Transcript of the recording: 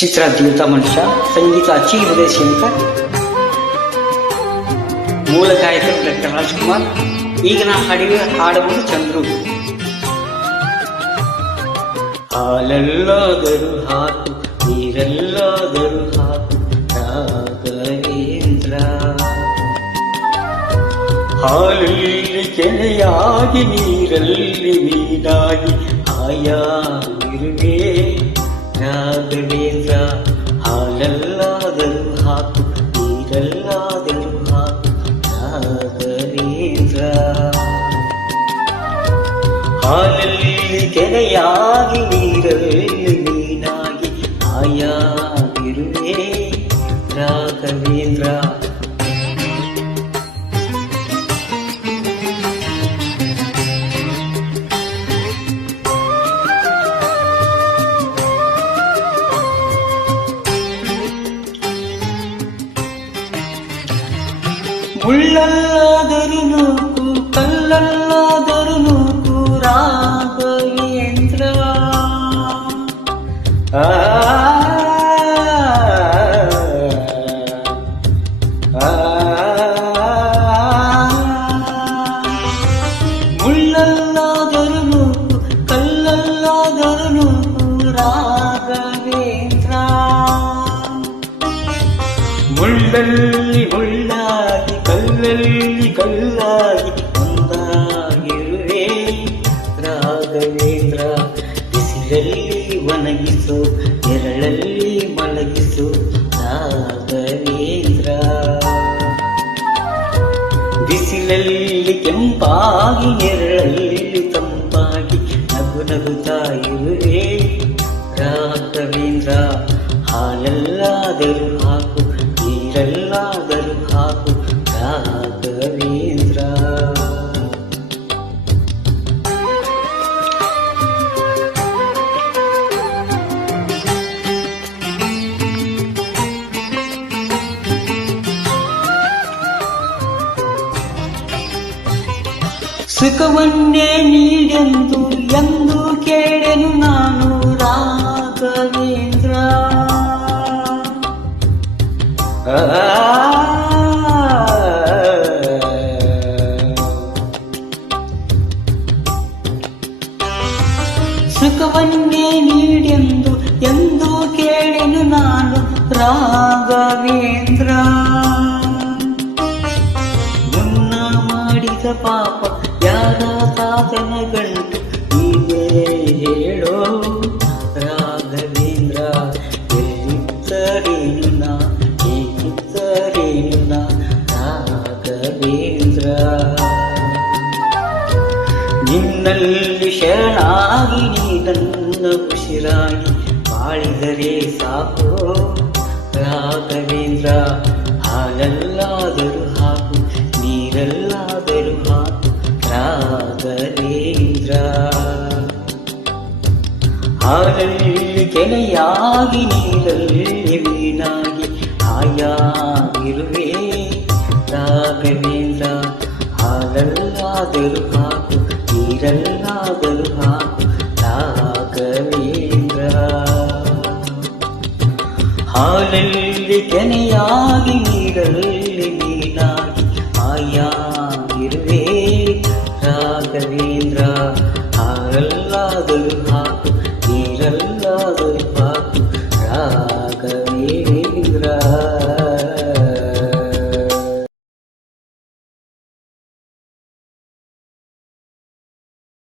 ಚಿತ್ರಾದ್ಯತ ಮನುಷ್ಯ, ಸಂಗೀತ ಅಚ್ಚಿ ಉದಯಶಂಕರ್, ಮೂಲ ಗಾಯಕ ಡಾಕ್ಟರ್ ರಾಜ್ಕುಮಾರ್. ಈಗ ನಾ ಹಾಡುವುದು ಚಂದ್ರು. ಹಾಲಲ್ಲಾದರೂ ಹಾಕು, ನೀರಲ್ಲಾದರೂ ಹಾಕು ರಾಘವೇಂದ್ರ. ಹಾಲಲ್ಲಿ ಕೆನೆಯಾಗಿ, ನೀರಲ್ಲಿ ಮೀನಾಗಿ ಆಯಾಗಿರುವೆ ರಾಘವೇಂದ್ರ. ಹಾಲಲ್ಲಾದರೂ ಹಾಕು, ನೀರಲ್ಲಾದರೂ ಹಾಕು ರಾಘವೇಂದ್ರ. ಹಾಲಲ್ಲಿ ಕೆನೆಯಾಗಿ, ನೀರಲ್ಲಿ ಮೀನಾಗಿ ಆಯಾಗಿರುವೆ ರಾಘವೇಂದ್ರ. ಮುಳ್ಳಲ್ಲಾದರೂ ನೂಕು, ಕಲ್ಲಲ್ಲಾದರೂ ನೂಕು ರಾಘವೇಂದ್ರ. ಮುಳ್ಳಲ್ಲಾದರೂ ನೂಕು, ಕಲ್ಲಲ್ಲಾದರೂ ನೂಕು ರಾಘವೇಂದ್ರ. ಮುಳ್ಳಲ್ಲಿ ಮುಳ್ಳಾಗಿ, ಕಲ್ಲಲ್ಲಿ ಕಲ್ಲಾಗಿ ಒಂದಾಗಿರುವೆ ರಾಘವೇಂದ್ರ. ಬಿಸಿಲಲ್ಲಿ ಒಣಗಿಸು, ನೆರಳಲ್ಲಿ ಮಲಗಿಸು ರಾಘವೇಂದ್ರ. ಬಿಸಿಲಲ್ಲಿ ಕೆಂಪಾಗಿ, ನೆರಳಲ್ಲಿ ತಂಪಾಗಿ ನಗು ನಗುತ್ತಾ ಇರುವೆ ರಾಘವೇಂದ್ರ. ಹಾಲಲ್ಲಾದರೂ ಹಾಕು, ನೀರಲ್ಲಾದರೂ ಹಾಕು ರಾಘವೇಂದ್ರ. ಸುಖವನ್ನೇ ನೀಡೆಂದು ಎಂದು ಕೇಳೆನು ನಾನು ರಾಘವೇಂದ್ರ. ಸುಖವನ್ನೇ ನೀಡೆಂದು ಎಂದು ಕೇಳೆನು ನಾನು ರಾಘವೇಂದ್ರ. ಮುನ್ನ ಮಾಡಿದ ಪಾಪ ಯಾರ ತಾತನ ಗಂಟು ಹೀಗೆ ಹೇಳೋ ರಾಘವೇಂದ್ರ. ಎಲ್ಲಿದ್ದರೇನು ನಾ, ಹೇಗಿದ್ದರೇನು ನಾ ರಾಘವೇಂದ್ರ. ನಿನ್ನಲ್ಲಿ ಶರಣಾಗಿ, ನೀ ನನ್ನ ಉಸಿರಾಗಿ ಬಾಳಿದರೆ ಸಾಕು ರಾಘವೇಂದ್ರ. ಹಾಲಲ್ಲಾದರೂ ಹಾಕು, ನೀರಲ್ಲಾದರೂ ಹಾಕು ರಾಘವೇಂದ್ರ. ಹಾಲಲ್ಲಿ ಕೆನೆಯಾಗಿ, ನೀರಲ್ಲಿ ಮೀನಾಗಿ ಆಯಾಗಿರುವೆ ರಾಘವೇಂದ್ರ. ಹಾಲಲ್ಲಾದರೂ ಹಾಕು, ನೀರಲ್ಲಾದರೂ ಹಾಕು ರಾಘವೇಂದ್ರ. ಹಾಲಲ್ಲಿ ಕೆನೆಯಾಗಿ, ನೀರಲ್ಲಿ ಮೀನಾಗಿ ಆಯಾಗಿರುವೆ ರಾಘವೇಂದ್ರ.